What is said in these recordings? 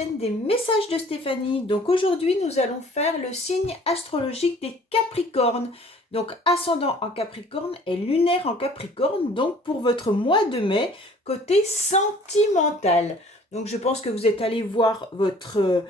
chaîne des messages de Stéphanie. Donc aujourd'hui, nous allons faire le signe astrologique des Capricornes. Donc ascendant en Capricorne et lunaire en Capricorne. Donc pour votre mois de mai, côté sentimental. Donc je pense que vous êtes allé voir votre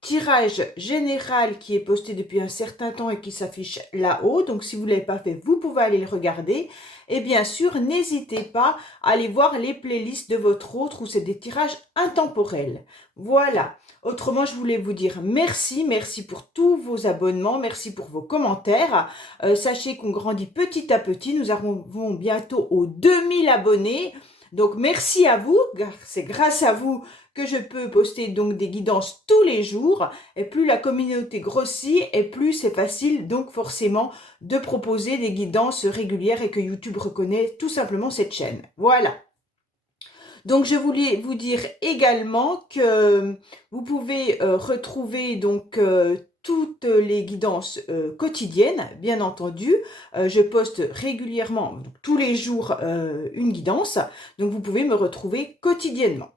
tirage général qui est posté depuis un certain temps et qui s'affiche là-haut. Donc si vous ne l'avez pas fait, vous pouvez aller le regarder. Et bien sûr, n'hésitez pas à aller voir les playlists de votre autre où c'est des tirages intemporels. Voilà. Autrement, je voulais vous dire merci. Merci pour tous vos abonnements. Merci pour vos commentaires. Sachez qu'on grandit petit à petit. Nous arrivons bientôt aux 2000 abonnés. Donc merci à vous. C'est grâce à vous que je peux poster donc des guidances tous les jours. Et plus la communauté grossit, et plus c'est facile donc forcément de proposer des guidances régulières et que YouTube reconnaît tout simplement cette chaîne. Voilà. Donc je voulais vous dire également que vous pouvez retrouver donc toutes les guidances quotidiennes, bien entendu. Je poste régulièrement, donc, tous les jours, une guidance. Donc vous pouvez me retrouver quotidiennement.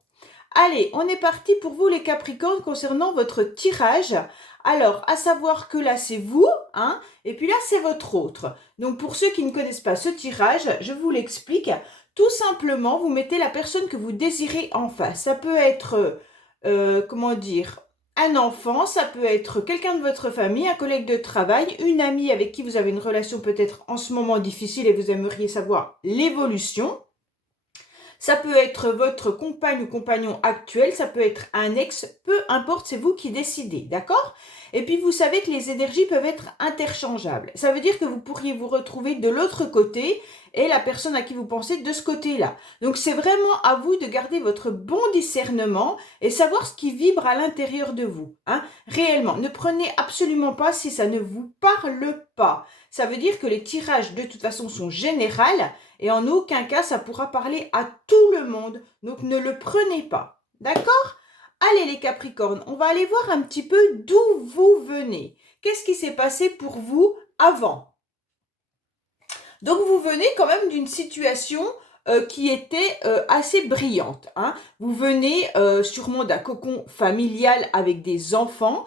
Allez, on est parti pour vous les Capricornes concernant votre tirage. Alors, à savoir que là, c'est vous, hein, et puis là, c'est votre autre. Donc, pour ceux qui ne connaissent pas ce tirage, je vous l'explique. Tout simplement, vous mettez la personne que vous désirez en face. Ça peut être, comment dire, un enfant, ça peut être quelqu'un de votre famille, un collègue de travail, une amie avec qui vous avez une relation peut-être en ce moment difficile et vous aimeriez savoir l'évolution. Ça peut être votre compagne ou compagnon actuel, ça peut être un ex, peu importe, c'est vous qui décidez, d'accord? Et puis vous savez que les énergies peuvent être interchangeables. Ça veut dire que vous pourriez vous retrouver de l'autre côté et la personne à qui vous pensez de ce côté-là. Donc c'est vraiment à vous de garder votre bon discernement et savoir ce qui vibre à l'intérieur de vous, hein? Réellement, ne prenez absolument pas si ça ne vous parle pas. Ça veut dire que les tirages de toute façon sont généraux et en aucun cas ça pourra parler à tout le monde. Donc ne le prenez pas. D'accord? Allez les Capricornes, on va aller voir un petit peu d'où vous venez. Qu'est-ce qui s'est passé pour vous avant? Donc vous venez quand même d'une situation qui était assez brillante, hein. Vous venez sûrement d'un cocon familial avec des enfants.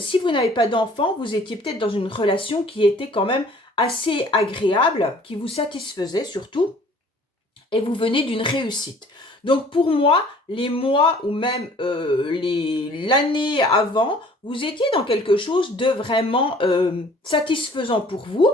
Si vous n'avez pas d'enfants, vous étiez peut-être dans une relation qui était quand même assez agréable, qui vous satisfaisait surtout, et vous venez d'une réussite. Donc pour moi, les mois ou même l'année avant, vous étiez dans quelque chose de vraiment satisfaisant pour vous.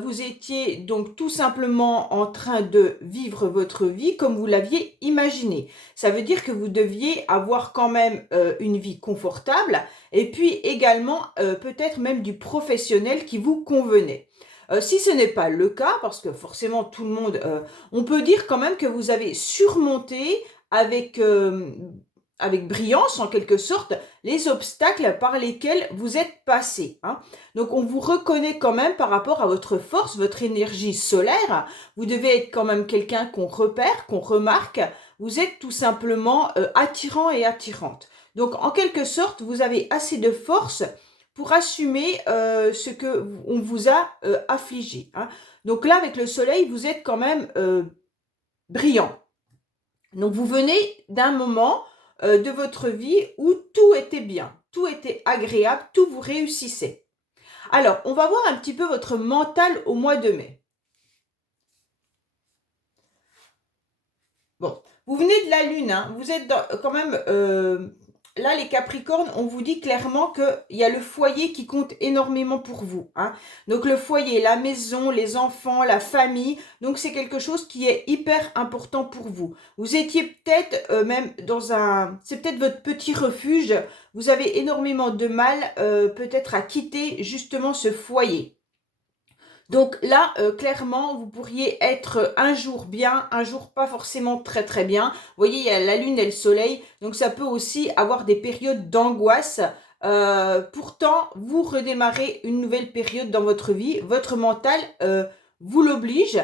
Vous étiez donc tout simplement en train de vivre votre vie comme vous l'aviez imaginé. Ça veut dire que vous deviez avoir quand même une vie confortable et puis également peut-être même du professionnel qui vous convenait. Si ce n'est pas le cas, parce que forcément tout le monde, on peut dire quand même que vous avez surmonté avec, avec brillance en quelque sorte les obstacles par lesquels vous êtes passé, hein. Donc on vous reconnaît quand même par rapport à votre force, votre énergie solaire. Vous devez être quand même quelqu'un qu'on repère, qu'on remarque. Vous êtes tout simplement attirant et attirante. Donc en quelque sorte, vous avez assez de force pour assumer ce que on vous a affligé, hein. Donc là, avec le soleil, vous êtes quand même brillant. Donc vous venez d'un moment de votre vie où tout était bien, tout était agréable, tout vous réussissait. Alors, on va voir un petit peu votre mental au mois de mai. Bon, vous venez de la Lune, hein, vous êtes quand même... là, les Capricornes, on vous dit clairement qu'il y a le foyer qui compte énormément pour vous, hein. Donc, le foyer, la maison, les enfants, la famille. Donc, c'est quelque chose qui est hyper important pour vous. Vous étiez peut-être même dans un... C'est peut-être votre petit refuge. Vous avez énormément de mal peut-être à quitter justement ce foyer. Donc là, clairement, vous pourriez être un jour bien, un jour pas forcément très très bien. Vous voyez, il y a la lune et le soleil, donc ça peut aussi avoir des périodes d'angoisse. Pourtant, vous redémarrez une nouvelle période dans votre vie. Votre mental vous l'oblige.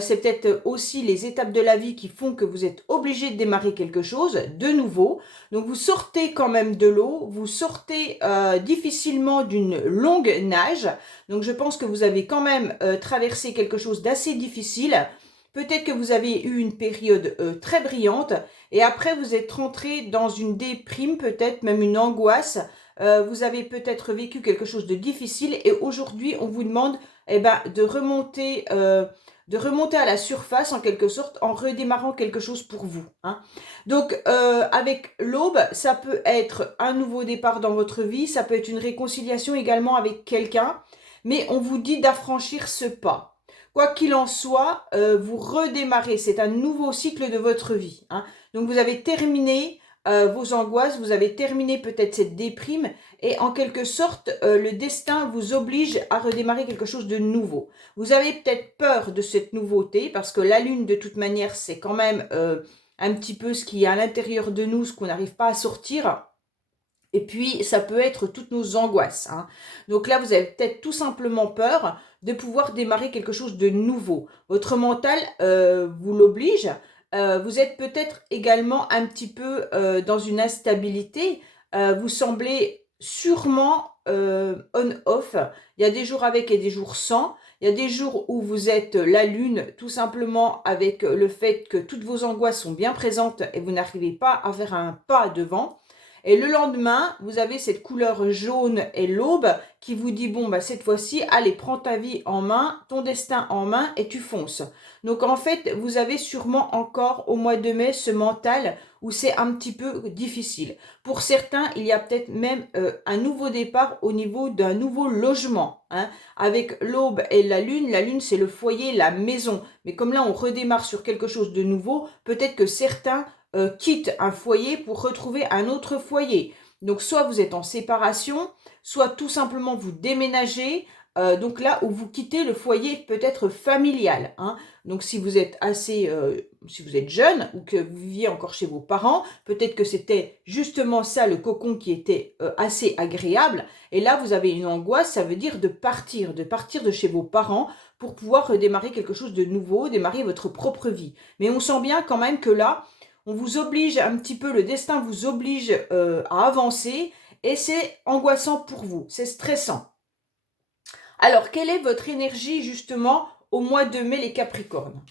C'est peut-être aussi les étapes de la vie qui font que vous êtes obligé de démarrer quelque chose de nouveau. Donc vous sortez quand même de l'eau, vous sortez difficilement d'une longue nage. Donc je pense que vous avez quand même traversé quelque chose d'assez difficile Peut-être que vous avez eu une période très brillante et après vous êtes rentré dans une déprime, peut-être même une angoisse. Vous avez peut-être vécu quelque chose de difficile et aujourd'hui on vous demande de remonter à la surface en quelque sorte en redémarrant quelque chose pour vous. Hein. Donc avec l'aube, ça peut être un nouveau départ dans votre vie, ça peut être une réconciliation également avec quelqu'un, mais on vous dit d'affranchir ce pas. Quoi qu'il en soit, vous redémarrez, c'est un nouveau cycle de votre vie. Hein. Donc vous avez terminé vos angoisses, vous avez terminé peut-être cette déprime et en quelque sorte, le destin vous oblige à redémarrer quelque chose de nouveau. Vous avez peut-être peur de cette nouveauté parce que la lune, de toute manière, c'est quand même un petit peu ce qui est à l'intérieur de nous, ce qu'on n'arrive pas à sortir. Et puis, ça peut être toutes nos angoisses. Hein. Donc là, vous avez peut-être tout simplement peur de pouvoir démarrer quelque chose de nouveau. Votre mental vous l'oblige. Vous êtes peut-être également un petit peu dans une instabilité. Vous semblez sûrement on-off. Il y a des jours avec et des jours sans. Il y a des jours où vous êtes la lune, tout simplement avec le fait que toutes vos angoisses sont bien présentes et vous n'arrivez pas à faire un pas devant. Et le lendemain, vous avez cette couleur jaune et l'aube qui vous dit, bon, bah, cette fois-ci, allez, prends ta vie en main, ton destin en main et tu fonces. Donc, en fait, vous avez sûrement encore au mois de mai ce mental où c'est un petit peu difficile. Pour certains, il y a peut-être même un nouveau départ au niveau d'un nouveau logement. Hein. Avec l'aube et la lune, c'est le foyer, la maison. Mais comme là, on redémarre sur quelque chose de nouveau, peut-être que certains quitte un foyer pour retrouver un autre foyer. Donc soit vous êtes en séparation, soit tout simplement vous déménagez, donc là où vous quittez le foyer peut-être familial. Hein. Donc si vous êtes si vous êtes jeune ou que vous viviez encore chez vos parents, peut-être que c'était justement ça le cocon qui était assez agréable. Et là vous avez une angoisse, ça veut dire de partir de chez vos parents pour pouvoir redémarrer quelque chose de nouveau, démarrer votre propre vie. Mais on sent bien quand même que là, on vous oblige un petit peu, le destin vous oblige à avancer et c'est angoissant pour vous, c'est stressant. Alors, quelle est votre énergie justement au mois de mai les Capricornes?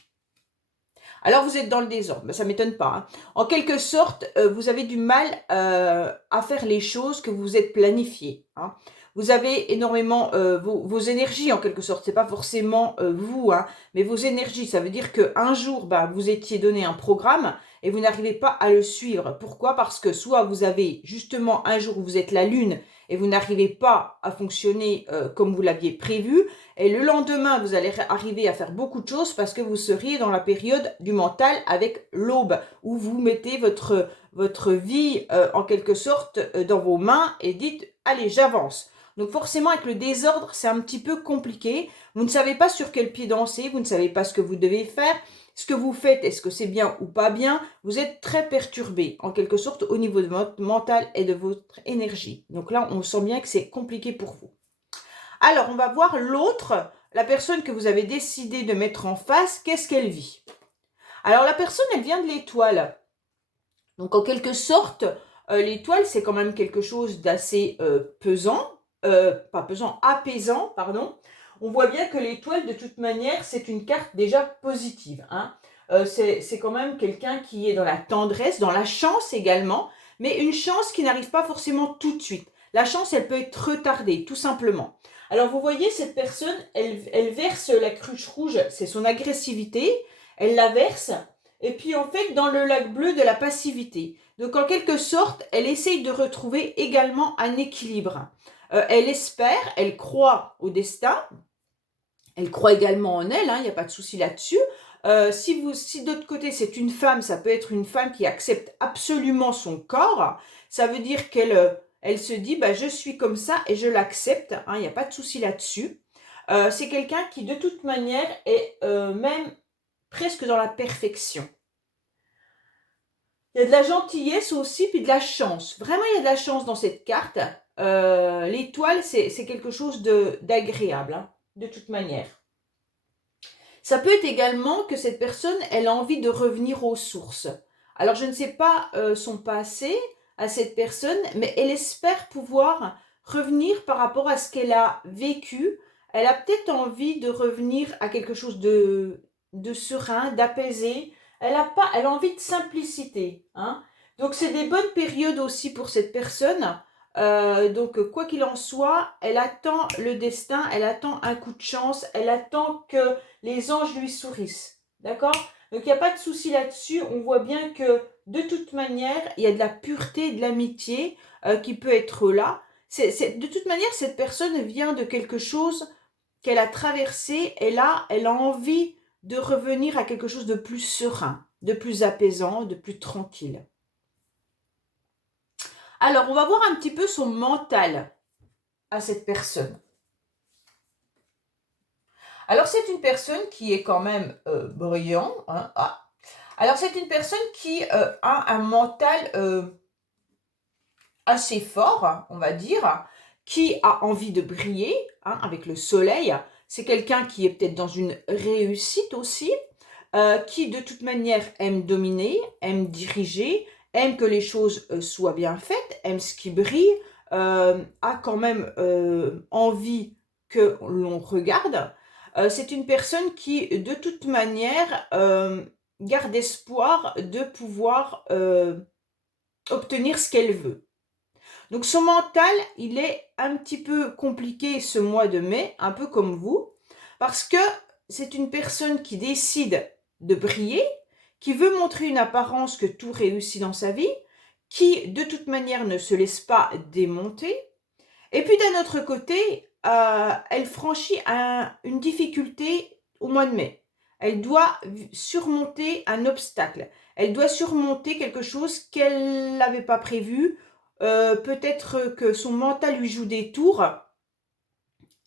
Alors, vous êtes dans le désordre, mais ça ne m'étonne pas. Hein. En quelque sorte, vous avez du mal à faire les choses que vous êtes planifiées. Hein. Vous avez énormément vos énergies en quelque sorte. C'est pas forcément vous, hein, mais vos énergies. Ça veut dire qu'un jour, bah, vous étiez donné un programme et vous n'arrivez pas à le suivre. Pourquoi? Parce que soit vous avez justement un jour où vous êtes la lune et vous n'arrivez pas à fonctionner comme vous l'aviez prévu. Et le lendemain, vous allez arriver à faire beaucoup de choses parce que vous seriez dans la période du mental avec l'aube, où vous mettez votre vie en quelque sorte dans vos mains et dites « Allez, j'avance ». Donc forcément, avec le désordre, c'est un petit peu compliqué. Vous ne savez pas sur quel pied danser, vous ne savez pas ce que vous devez faire. Ce que vous faites, est-ce que c'est bien ou pas bien? Vous êtes très perturbé, en quelque sorte, au niveau de votre mental et de votre énergie. Donc là, on sent bien que c'est compliqué pour vous. Alors, on va voir l'autre, la personne que vous avez décidé de mettre en face, qu'est-ce qu'elle vit? Alors, la personne, elle vient de l'étoile. Donc, en quelque sorte, l'étoile, c'est quand même quelque chose d'assez pesant, pas pesant, apaisant, pardon. On voit bien que l'étoile, de toute manière, c'est une carte déjà positive. Hein. C'est quand même quelqu'un qui est dans la tendresse, dans la chance également, mais une chance qui n'arrive pas forcément tout de suite. La chance, elle peut être retardée, tout simplement. Alors, vous voyez, cette personne, elle verse la cruche rouge, c'est son agressivité, elle la verse, et puis en fait, dans le lac bleu de la passivité. Donc, en quelque sorte, elle essaye de retrouver également un équilibre. Elle espère, elle croit au destin, elle croit également en elle, il n'y a pas de souci là-dessus. Si d'autre côté c'est une femme, ça peut être une femme qui accepte absolument son corps. Ça veut dire qu'elle se dit, bah, je suis comme ça et je l'accepte. Il n'y a pas de souci là-dessus. C'est quelqu'un qui de toute manière est même presque dans la perfection. Il y a de la gentillesse aussi, puis de la chance. Vraiment, il y a de la chance dans cette carte. L'étoile, c'est quelque chose d'agréable, de toute manière. Ça peut être également que cette personne, elle a envie de revenir aux sources. Alors, je ne sais pas son passé à cette personne, mais elle espère pouvoir revenir par rapport à ce qu'elle a vécu. Elle a peut-être envie de revenir à quelque chose de serein, d'apaiser. Elle a envie de simplicité, hein. Donc, c'est des bonnes périodes aussi pour cette personne. Donc, quoi qu'il en soit, elle attend le destin, elle attend un coup de chance, elle attend que les anges lui sourissent. D'accord? Donc, il n'y a pas de souci là-dessus. On voit bien que, de toute manière, il y a de la pureté, de l'amitié qui peut être là. De toute manière, cette personne vient de quelque chose qu'elle a traversé et là, elle a envie de revenir à quelque chose de plus serein, de plus apaisant, de plus tranquille. Alors, on va voir un petit peu son mental à cette personne. Alors, c'est une personne qui est quand même brillant. Hein. Ah. Alors, c'est une personne qui a un mental assez fort, hein, on va dire, qui a envie de briller hein, avec le soleil. C'est quelqu'un qui est peut-être dans une réussite aussi, qui de toute manière aime dominer, aime diriger, aime que les choses soient bien faites, aime ce qui brille, a quand même envie que l'on regarde. C'est une personne qui, de toute manière, garde espoir de pouvoir obtenir ce qu'elle veut. Donc son mental, il est un petit peu compliqué ce mois de mai, un peu comme vous, parce que c'est une personne qui décide de briller, qui veut montrer une apparence que tout réussit dans sa vie, qui de toute manière ne se laisse pas démonter. Et puis d'un autre côté, elle franchit une difficulté au mois de mai. Elle doit surmonter un obstacle. Elle doit surmonter quelque chose qu'elle n'avait pas prévu. Peut-être que son mental lui joue des tours.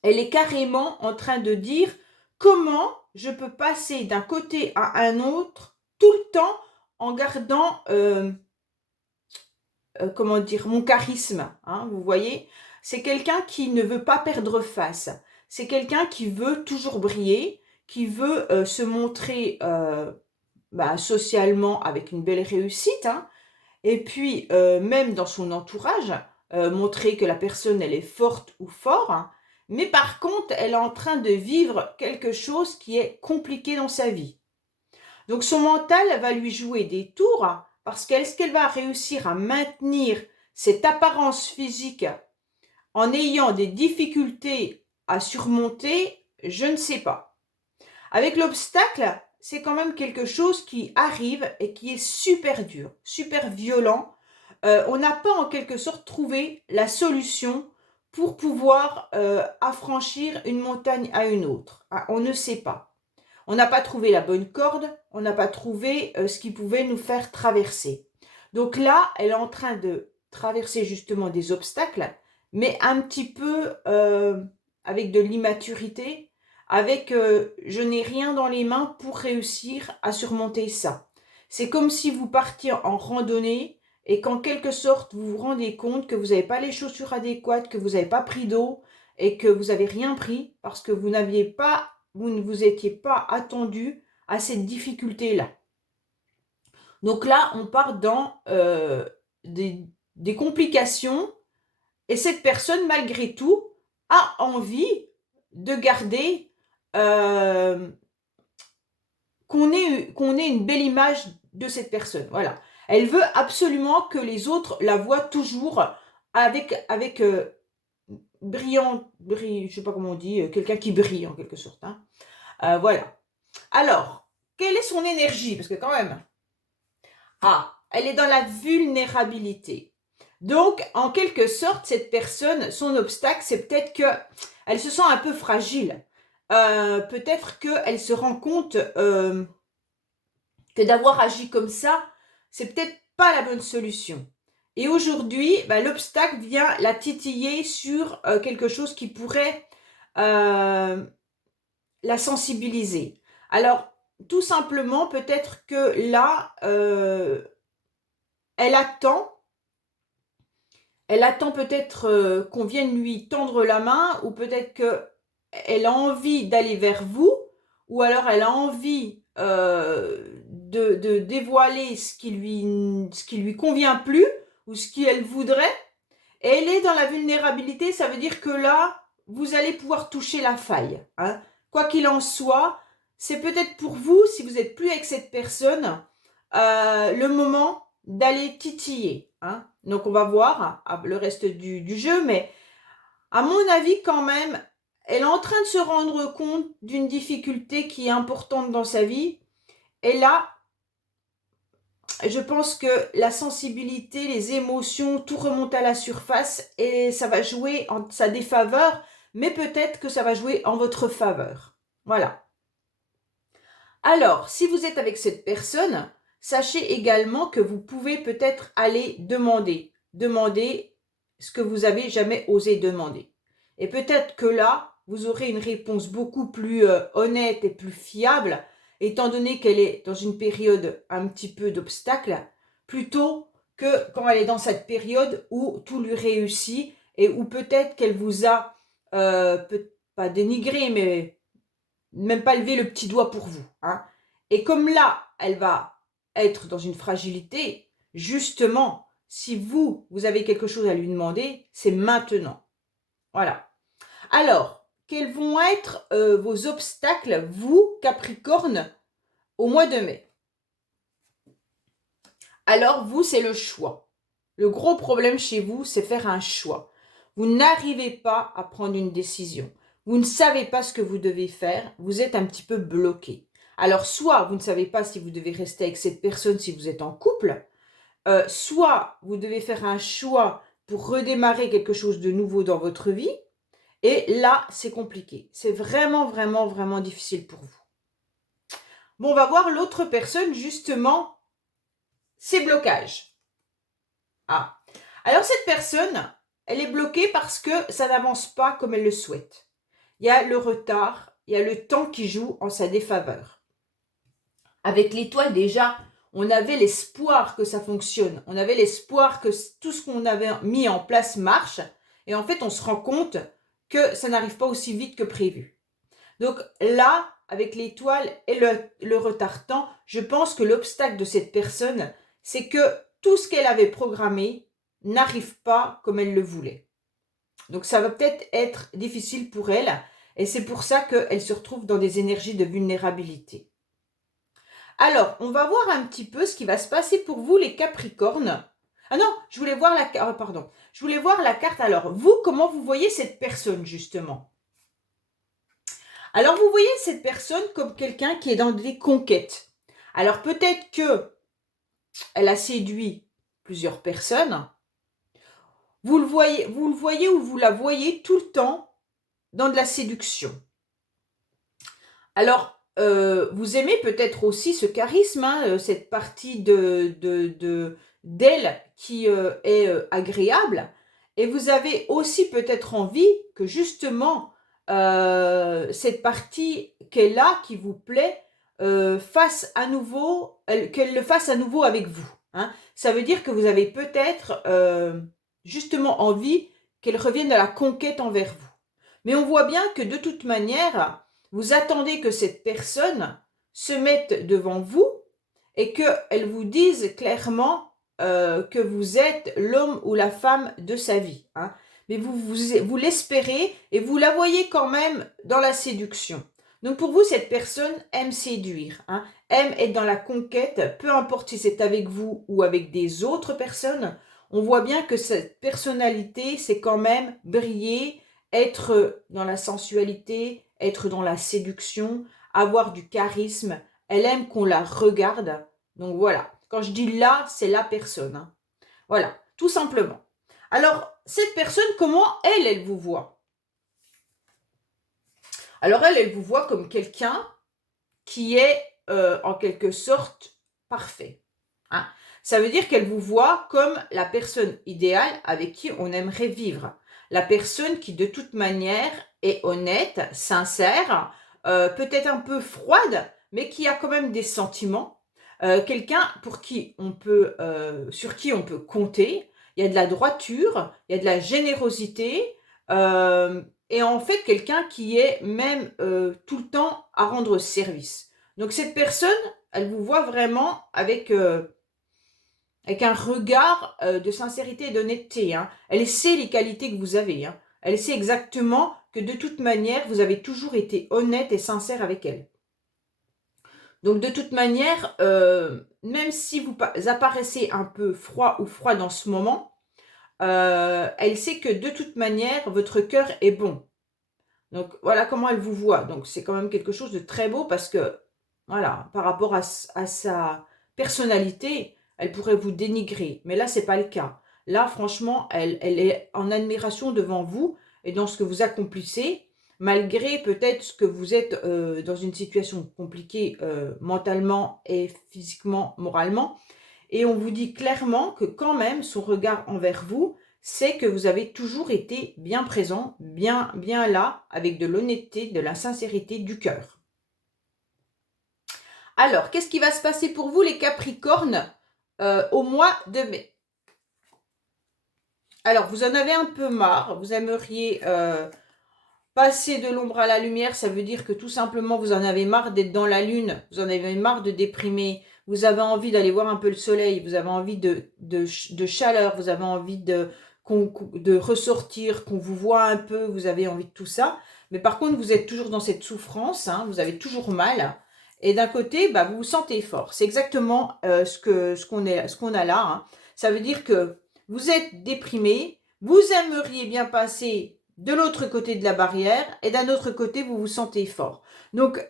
Elle est carrément en train de dire comment je peux passer d'un côté à un autre tout le temps en gardant comment dire, mon charisme, hein, vous voyez. C'est quelqu'un qui ne veut pas perdre face. C'est quelqu'un qui veut toujours briller, qui veut se montrer socialement avec une belle réussite, hein, et puis même dans son entourage, montrer que la personne, elle est forte ou fort, hein, mais par contre, elle est en train de vivre quelque chose qui est compliqué dans sa vie. Donc son mental va lui jouer des tours parce qu'est-ce qu'elle va réussir à maintenir cette apparence physique en ayant des difficultés à surmonter, je ne sais pas. Avec l'obstacle, c'est quand même quelque chose qui arrive et qui est super dur, super violent. On n'a pas en quelque sorte trouvé la solution pour pouvoir affranchir une montagne à une autre. On ne sait pas. On n'a pas trouvé la bonne corde, on n'a pas trouvé ce qui pouvait nous faire traverser. Donc là, elle est en train de traverser justement des obstacles, mais un petit peu avec de l'immaturité, avec je n'ai rien dans les mains pour réussir à surmonter ça. C'est comme si vous partiez en randonnée et qu'en quelque sorte vous vous rendez compte que vous n'avez pas les chaussures adéquates, que vous n'avez pas pris d'eau et que vous n'avez rien pris parce que vous ne vous étiez pas attendu à cette difficulté-là. Donc là, on part dans des complications et cette personne, malgré tout, a envie de garder qu'on ait une belle image de cette personne. Voilà. Elle veut absolument que les autres la voient toujours avec je sais pas comment on dit, quelqu'un qui brille en quelque sorte. Hein. Voilà. Alors, quelle est son énergie? Parce que quand même, elle est dans la vulnérabilité. Donc, en quelque sorte, cette personne, son obstacle, c'est peut-être qu'elle se sent un peu fragile. Peut-être qu'elle se rend compte que d'avoir agi comme ça, c'est peut-être pas la bonne solution. Et aujourd'hui, l'obstacle vient la titiller sur quelque chose qui pourrait la sensibiliser. Alors, tout simplement, peut-être que là, elle attend peut-être qu'on vienne lui tendre la main, ou peut-être qu'elle a envie d'aller vers vous, ou alors elle a envie de dévoiler ce qui lui convient plus, ou ce qu'elle voudrait. Et elle est dans la vulnérabilité, ça veut dire que là, vous allez pouvoir toucher la faille. Hein. Quoi qu'il en soit, c'est peut-être pour vous, si vous n'êtes plus avec cette personne, le moment d'aller titiller. Hein. Donc, on va voir le reste du jeu, mais à mon avis, quand même, elle est en train de se rendre compte d'une difficulté qui est importante dans sa vie. Et là, je pense que la sensibilité, les émotions, tout remonte à la surface et ça va jouer en sa défaveur, mais peut-être que ça va jouer en votre faveur. Voilà. Alors, si vous êtes avec cette personne, sachez également que vous pouvez peut-être aller demander ce que vous avez jamais osé demander. Et peut-être que là, vous aurez une réponse beaucoup plus honnête et plus fiable, étant donné qu'elle est dans une période un petit peu d'obstacle, plutôt que quand elle est dans cette période où tout lui réussit et où peut-être qu'elle vous a, pas dénigré, mais même pas lever le petit doigt pour vous. Hein. Et comme là, elle va être dans une fragilité, justement, si vous avez quelque chose à lui demander, c'est maintenant. Voilà. Alors, quels vont être vos obstacles, vous, Capricorne, au mois de mai? Alors, vous, c'est le choix. Le gros problème chez vous, c'est faire un choix. Vous n'arrivez pas à prendre une décision. Vous ne savez pas ce que vous devez faire. Vous êtes un petit peu bloqué. Alors, soit vous ne savez pas si vous devez rester avec cette personne si vous êtes en couple, soit vous devez faire un choix pour redémarrer quelque chose de nouveau dans votre vie. Et là, c'est compliqué. C'est vraiment, vraiment, vraiment difficile pour vous. Bon, on va voir l'autre personne, justement, ses blocages. Ah. Alors, cette personne, elle est bloquée parce que ça n'avance pas comme elle le souhaite. Il y a le retard, il y a le temps qui joue en sa défaveur. Avec l'étoile, déjà, on avait l'espoir que ça fonctionne. On avait l'espoir que tout ce qu'on avait mis en place marche. Et en fait, on se rend compte que ça n'arrive pas aussi vite que prévu. Donc là, avec l'étoile et le retard-temps, je pense que l'obstacle de cette personne, c'est que tout ce qu'elle avait programmé n'arrive pas comme elle le voulait. Donc ça va peut-être être difficile pour elle et c'est pour ça qu'elle se retrouve dans des énergies de vulnérabilité. Alors, on va voir un petit peu ce qui va se passer pour vous les Capricornes. Ah non, je voulais voir la carte. Pardon. Je voulais voir la carte. Alors, vous, comment vous voyez cette personne justement? Alors, vous voyez cette personne comme quelqu'un qui est dans des conquêtes. Alors, peut-être que elle a séduit plusieurs personnes. Vous le voyez ou vous la voyez tout le temps dans de la séduction. Alors, vous aimez peut-être aussi ce charisme, hein, cette partie d'elle qui est agréable. Et vous avez aussi peut-être envie que justement cette partie qu'elle a, qui vous plaît, fasse à nouveau, qu'elle le fasse à nouveau avec vous. Hein. Ça veut dire que vous avez peut-être justement envie qu'elle revienne à la conquête envers vous. Mais on voit bien que de toute manière, vous attendez que cette personne se mette devant vous et qu'elle vous dise clairement que vous êtes l'homme ou la femme de sa vie. Hein. Mais vous l'espérez et vous la voyez quand même dans la séduction. Donc pour vous, cette personne aime séduire, hein, aime être dans la conquête, peu importe si c'est avec vous ou avec des autres personnes. On voit bien que cette personnalité, c'est quand même briller, être dans la sensualité, être dans la séduction, avoir du charisme. Elle aime qu'on la regarde. Donc voilà, quand je dis là, c'est la personne. Hein. Voilà, tout simplement. Alors, cette personne, comment elle vous voit? Alors elle vous voit comme quelqu'un qui est en quelque sorte parfait. Hein. Ça veut dire qu'elle vous voit comme la personne idéale avec qui on aimerait vivre. La personne qui de toute manière est honnête, sincère, peut-être un peu froide, mais qui a quand même des sentiments. Quelqu'un pour qui on peut, sur qui on peut compter. Il y a de la droiture, il y a de la générosité. Et en fait, quelqu'un qui est même tout le temps à rendre service. Donc cette personne, elle vous voit vraiment avec un regard de sincérité et d'honnêteté. Hein. Elle sait les qualités que vous avez. Hein. Elle sait exactement que de toute manière, vous avez toujours été honnête et sincère avec elle. Donc de toute manière, même si vous apparaissez un peu froid ou froide en ce moment, elle sait que de toute manière, votre cœur est bon. Donc voilà comment elle vous voit. Donc c'est quand même quelque chose de très beau parce que, voilà, par rapport à sa personnalité, elle pourrait vous dénigrer. Mais là, c'est pas le cas. Là, franchement, elle est en admiration devant vous et dans ce que vous accomplissez, malgré peut-être que vous êtes dans une situation compliquée mentalement et physiquement, moralement. Et on vous dit clairement que quand même, son regard envers vous, c'est que vous avez toujours été bien présent, bien là, avec de l'honnêteté, de la sincérité, du cœur. Alors, qu'est-ce qui va se passer pour vous, les Capricornes, au mois de mai? Alors, vous en avez un peu marre, vous aimeriez passer de l'ombre à la lumière, ça veut dire que tout simplement, vous en avez marre d'être dans la lune, vous en avez marre de déprimer, vous avez envie d'aller voir un peu le soleil, vous avez envie de chaleur, vous avez envie de ressortir, qu'on vous voit un peu, vous avez envie de tout ça. Mais par contre, vous êtes toujours dans cette souffrance, hein, vous avez toujours mal. Et d'un côté, bah, vous vous sentez fort. C'est exactement ce qu'on a là. Hein. Ça veut dire que vous êtes déprimé, vous aimeriez bien passer de l'autre côté de la barrière et d'un autre côté, vous vous sentez fort. Donc,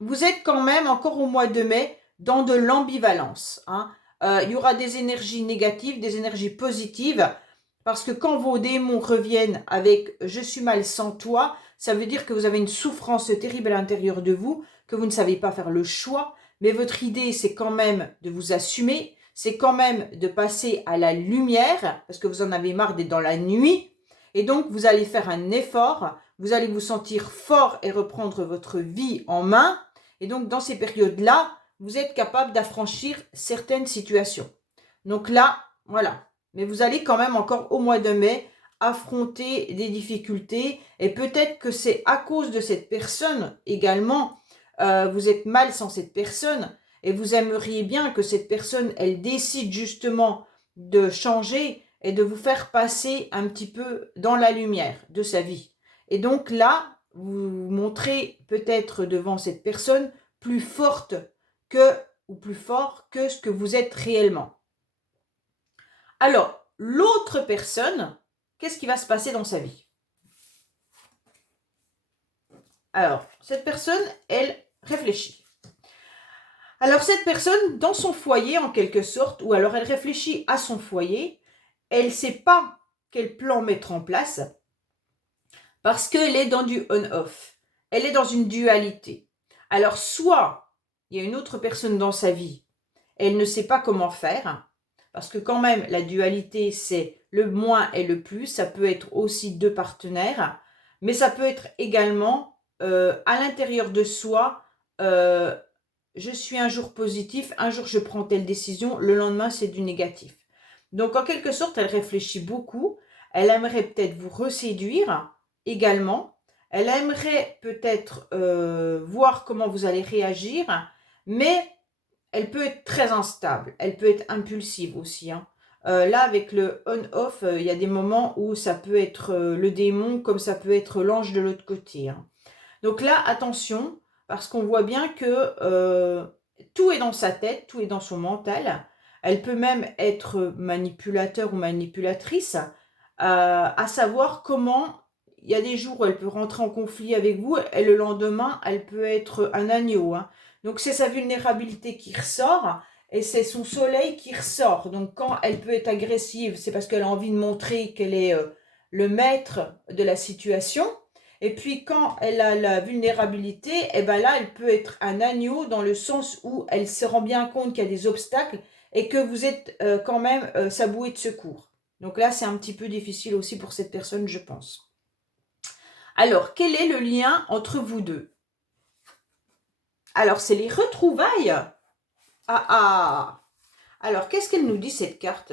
vous êtes quand même encore au mois de mai dans de l'ambivalence. Hein. Il y aura des énergies négatives, des énergies positives, parce que quand vos démons reviennent avec « je suis mal sans toi », ça veut dire que vous avez une souffrance terrible à l'intérieur de vous, que vous ne savez pas faire le choix, mais votre idée, c'est quand même de vous assumer, c'est quand même de passer à la lumière, parce que vous en avez marre d'être dans la nuit, et donc vous allez faire un effort, vous allez vous sentir fort et reprendre votre vie en main, et donc dans ces périodes-là, vous êtes capable d'affranchir certaines situations. Donc là, voilà. Mais vous allez quand même encore au mois de mai affronter des difficultés et peut-être que c'est à cause de cette personne également, vous êtes mal sans cette personne et vous aimeriez bien que cette personne, elle décide justement de changer et de vous faire passer un petit peu dans la lumière de sa vie. Et donc là, vous vous montrez peut-être devant cette personne plus forte que, ou plus fort que ce que vous êtes réellement. Alors, l'autre personne, qu'est-ce qui va se passer dans sa vie? Alors, cette personne, elle réfléchit. Alors, cette personne, dans son foyer, en quelque sorte, ou alors elle réfléchit à son foyer, elle ne sait pas quel plan mettre en place parce qu'elle est dans du on-off. Elle est dans une dualité. Alors, soit il y a une autre personne dans sa vie, elle ne sait pas comment faire, parce que quand même, la dualité, c'est le moins et le plus. Ça peut être aussi deux partenaires, mais ça peut être également à l'intérieur de soi, je suis un jour positif, un jour je prends telle décision, le lendemain c'est du négatif. Donc en quelque sorte, elle réfléchit beaucoup, elle aimerait peut-être vous reséduire également, elle aimerait peut-être voir comment vous allez réagir, mais elle peut être très instable, elle peut être impulsive aussi. Hein. Là, avec le on-off, il y a des moments où ça peut être le démon comme ça peut être l'ange de l'autre côté. Hein. Donc là, attention, parce qu'on voit bien que tout est dans sa tête, tout est dans son mental. Elle peut même être manipulateur ou manipulatrice, à savoir comment, il y a des jours où elle peut rentrer en conflit avec vous et le lendemain, elle peut être un agneau. Hein. Donc c'est sa vulnérabilité qui ressort et c'est son soleil qui ressort. Donc quand elle peut être agressive, c'est parce qu'elle a envie de montrer qu'elle est le maître de la situation. Et puis quand elle a la vulnérabilité, et ben là, elle peut être un agneau dans le sens où elle se rend bien compte qu'il y a des obstacles et que vous êtes quand même sa bouée de secours. Donc là, c'est un petit peu difficile aussi pour cette personne, je pense. Alors, quel est le lien entre vous deux? Alors, c'est les retrouvailles. Ah ah. Alors, qu'est-ce qu'elle nous dit, cette carte?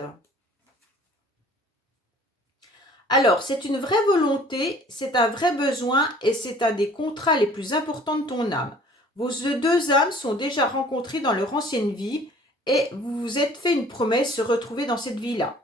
Alors, c'est une vraie volonté, c'est un vrai besoin et c'est un des contrats les plus importants de ton âme. Vos deux âmes sont déjà rencontrées dans leur ancienne vie et vous vous êtes fait une promesse de se retrouver dans cette vie-là.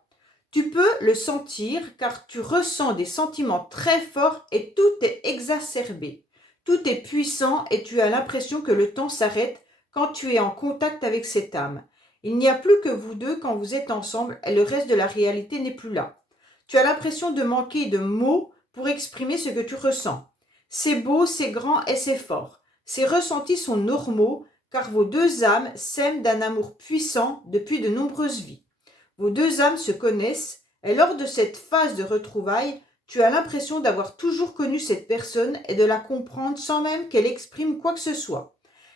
Tu peux le sentir car tu ressens des sentiments très forts et tout est exacerbé. Tout est puissant et tu as l'impression que le temps s'arrête quand tu es en contact avec cette âme. Il n'y a plus que vous deux quand vous êtes ensemble et le reste de la réalité n'est plus là. Tu as l'impression de manquer de mots pour exprimer ce que tu ressens. C'est beau, c'est grand et c'est fort. Ces ressentis sont normaux car vos deux âmes s'aiment d'un amour puissant depuis de nombreuses vies. Vos deux âmes se connaissent et lors de cette phase de retrouvailles, tu as l'impression d'avoir toujours connu cette personne et de la comprendre sans même qu'elle exprime quoi que ce soit.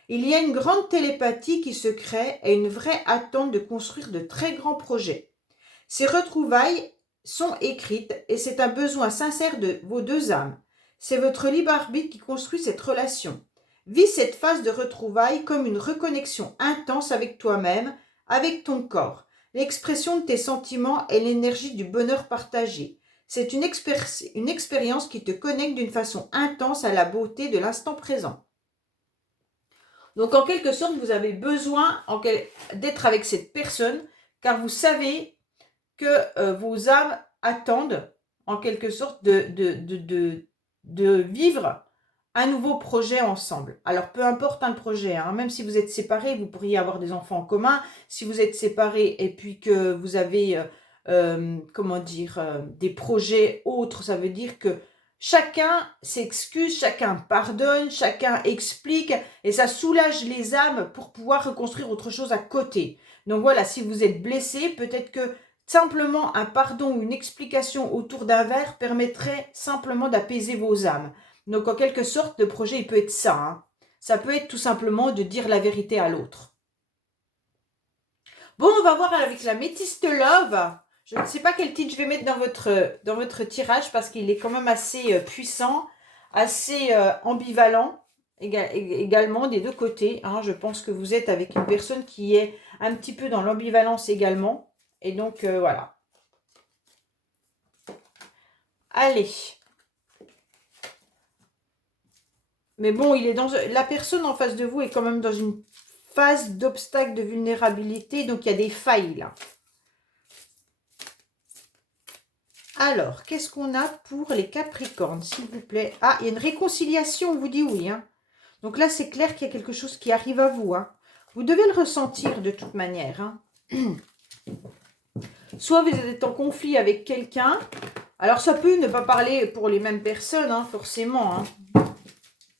Il y a une grande télépathie qui se crée et une vraie attente de construire de très grands projets. Ces retrouvailles sont écrites et c'est un besoin sincère de vos deux âmes. C'est votre libre arbitre qui construit cette relation. Vis cette phase de retrouvailles comme une reconnexion intense avec toi-même, avec ton corps, l'expression de tes sentiments et l'énergie du bonheur partagé. C'est une expérience qui te connecte d'une façon intense à la beauté de l'instant présent. Donc en quelque sorte, vous avez besoin d'être avec cette personne car vous savez que vos âmes attendent en quelque sorte de vivre un nouveau projet ensemble. Alors peu importe le projet, hein, même si vous êtes séparés, vous pourriez avoir des enfants en commun. Si vous êtes séparés et puis que vous avez des projets autres, ça veut dire que chacun s'excuse, chacun pardonne, chacun explique et ça soulage les âmes pour pouvoir reconstruire autre chose à côté. Donc voilà, si vous êtes blessé, peut-être que simplement un pardon ou une explication autour d'un verre permettrait simplement d'apaiser vos âmes. Donc en quelque sorte, le projet il peut être ça. Hein. Ça peut être tout simplement de dire la vérité à l'autre. Bon, on va voir avec la Métiste Love. Je ne sais pas quel titre je vais mettre dans votre tirage parce qu'il est quand même assez puissant, assez ambivalent également des deux côtés. Hein. Je pense que vous êtes avec une personne qui est un petit peu dans l'ambivalence également. Et donc, voilà. Allez. Mais bon, la personne en face de vous est quand même dans une phase d'obstacle, de vulnérabilité. Donc, il y a des failles là. Alors, qu'est-ce qu'on a pour les Capricornes, s'il vous plaît? Ah, il y a une réconciliation, on vous dit oui. Hein. Donc là, c'est clair qu'il y a quelque chose qui arrive à vous. Hein. Vous devez le ressentir de toute manière. Hein. Soit vous êtes en conflit avec quelqu'un. Alors, ça peut ne pas parler pour les mêmes personnes, hein, forcément. Hein.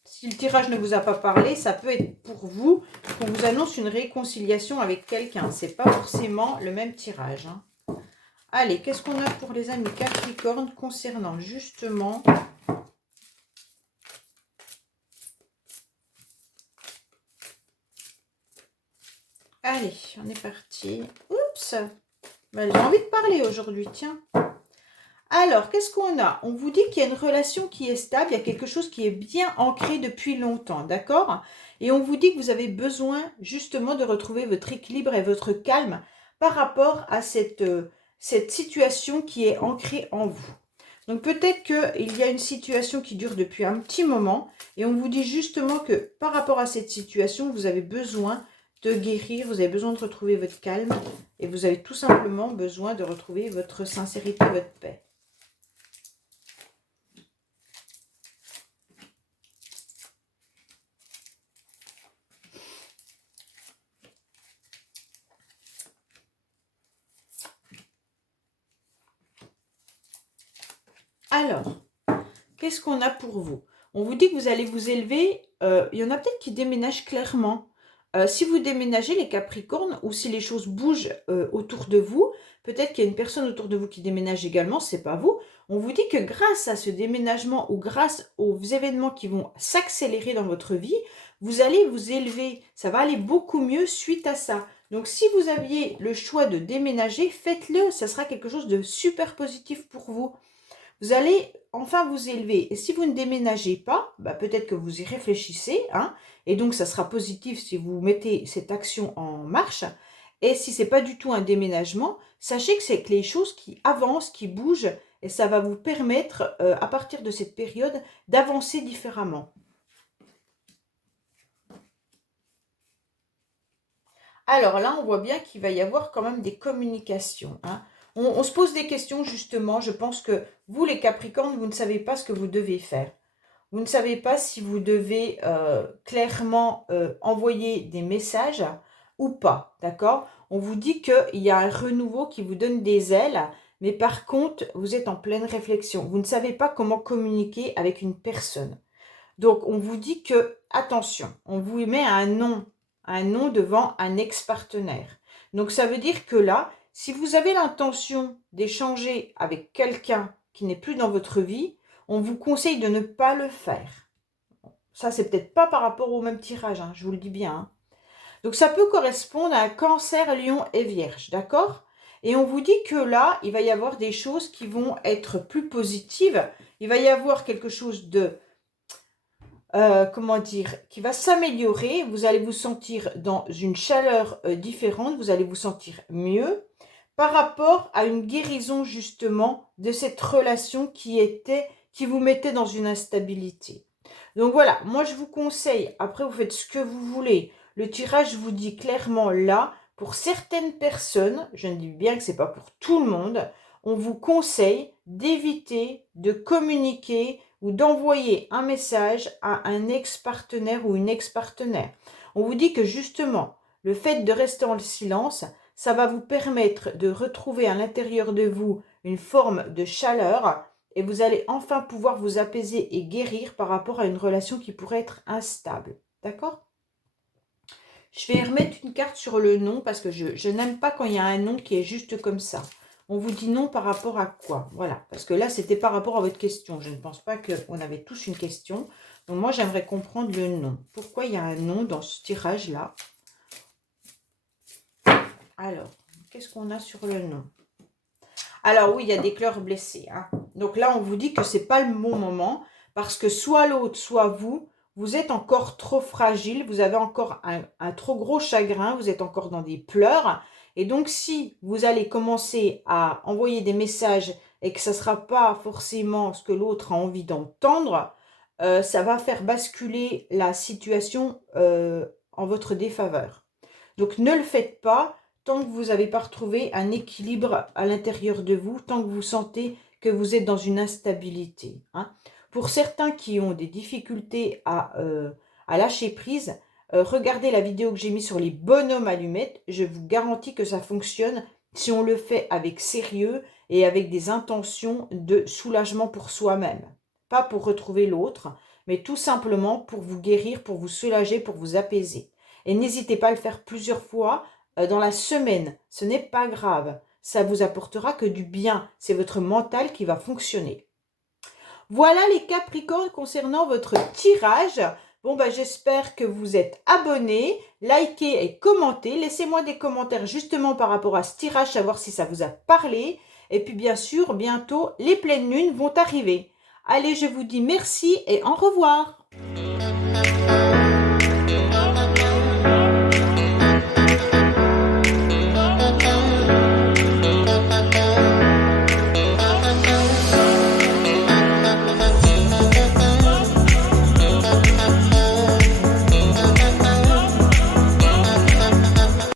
Si le tirage ne vous a pas parlé, ça peut être pour vous qu'on vous annonce une réconciliation avec quelqu'un. Ce n'est pas forcément le même tirage. Hein. Allez, qu'est-ce qu'on a pour les amis Capricorne concernant justement... Allez, on est parti. Oups, ben, j'ai envie de parler aujourd'hui, tiens. Alors, qu'est-ce qu'on a? On vous dit qu'il y a une relation qui est stable, il y a quelque chose qui est bien ancré depuis longtemps, d'accord? Et on vous dit que vous avez besoin justement de retrouver votre équilibre et votre calme par rapport à cette situation qui est ancrée en vous. Donc peut-être qu'il y a une situation qui dure depuis un petit moment et on vous dit justement que par rapport à cette situation, vous avez besoin de guérir, vous avez besoin de retrouver votre calme et vous avez tout simplement besoin de retrouver votre sincérité, votre paix. Alors, qu'est-ce qu'on a pour vous? On vous dit que vous allez vous élever. Il y en a peut-être qui déménagent clairement. Si vous déménagez les Capricornes ou si les choses bougent autour de vous, peut-être qu'il y a une personne autour de vous qui déménage également, c'est pas vous. On vous dit que grâce à ce déménagement ou grâce aux événements qui vont s'accélérer dans votre vie, vous allez vous élever. Ça va aller beaucoup mieux suite à ça. Donc si vous aviez le choix de déménager, faites-le. Ça sera quelque chose de super positif pour vous. Vous allez enfin vous élever. Et si vous ne déménagez pas, bah peut-être que vous y réfléchissez. Hein, et donc, ça sera positif si vous mettez cette action en marche. Et si ce n'est pas du tout un déménagement, sachez que c'est que les choses qui avancent, qui bougent. Et ça va vous permettre, à partir de cette période, d'avancer différemment. Alors là, on voit bien qu'il va y avoir quand même des communications. Hein. On se pose des questions justement. Je pense que vous, les Capricornes, vous ne savez pas ce que vous devez faire. Vous ne savez pas si vous devez clairement envoyer des messages ou pas, d'accord? On vous dit qu'il y a un renouveau qui vous donne des ailes, mais par contre, vous êtes en pleine réflexion. Vous ne savez pas comment communiquer avec une personne. Donc, on vous dit que, attention, on vous met un nom devant un ex-partenaire. Donc, ça veut dire que là, si vous avez l'intention d'échanger avec quelqu'un qui n'est plus dans votre vie, on vous conseille de ne pas le faire. Ça, c'est peut-être pas par rapport au même tirage, hein, je vous le dis bien. Hein. Donc, ça peut correspondre à un cancer, lion et vierge, d'accord? Et on vous dit que là, il va y avoir des choses qui vont être plus positives. Il va y avoir quelque chose de comment dire, qui va s'améliorer. Vous allez vous sentir dans une chaleur différente, vous allez vous sentir mieux par rapport à une guérison justement de cette relation qui vous mettait dans une instabilité. Donc voilà, moi je vous conseille, après vous faites ce que vous voulez. Le tirage vous dit clairement là, pour certaines personnes, je dis bien que ce n'est pas pour tout le monde, on vous conseille d'éviter de communiquer ou d'envoyer un message à un ex-partenaire ou une ex-partenaire. On vous dit que justement, le fait de rester en silence, ça va vous permettre de retrouver à l'intérieur de vous une forme de chaleur et vous allez enfin pouvoir vous apaiser et guérir par rapport à une relation qui pourrait être instable. D'accord ? Je vais remettre une carte sur le nom parce que je n'aime pas quand il y a un nom qui est juste comme ça. On vous dit non par rapport à quoi? Voilà, parce que là, c'était par rapport à votre question. Je ne pense pas qu'on avait tous une question. Donc moi, j'aimerais comprendre le nom. Pourquoi il y a un nom dans ce tirage-là? Alors, qu'est-ce qu'on a sur le nom? Alors oui, il y a des cœurs blessés. Hein. Donc là, on vous dit que ce n'est pas le bon moment parce que soit l'autre, soit vous, vous êtes encore trop fragile, vous avez encore un trop gros chagrin, vous êtes encore dans des pleurs. Et donc, si vous allez commencer à envoyer des messages et que ça ne sera pas forcément ce que l'autre a envie d'entendre, ça va faire basculer la situation en votre défaveur. Donc, ne le faites pas tant que vous n'avez pas retrouvé un équilibre à l'intérieur de vous, tant que vous sentez que vous êtes dans une instabilité. Hein. Pour certains qui ont des difficultés à lâcher prise, regardez la vidéo que j'ai mise sur les bonhommes allumettes. Je vous garantis que ça fonctionne si on le fait avec sérieux et avec des intentions de soulagement pour soi-même. Pas pour retrouver l'autre, mais tout simplement pour vous guérir, pour vous soulager, pour vous apaiser. Et n'hésitez pas à le faire plusieurs fois dans la semaine. Ce n'est pas grave. Ça vous apportera que du bien. C'est votre mental qui va fonctionner. Voilà les Capricornes concernant votre tirage. Bon, j'espère que vous êtes abonnés, likez et commentez. Laissez-moi des commentaires justement par rapport à ce tirage, savoir si ça vous a parlé. Et puis bien sûr, bientôt, les pleines lunes vont arriver. Allez, je vous dis merci et au revoir.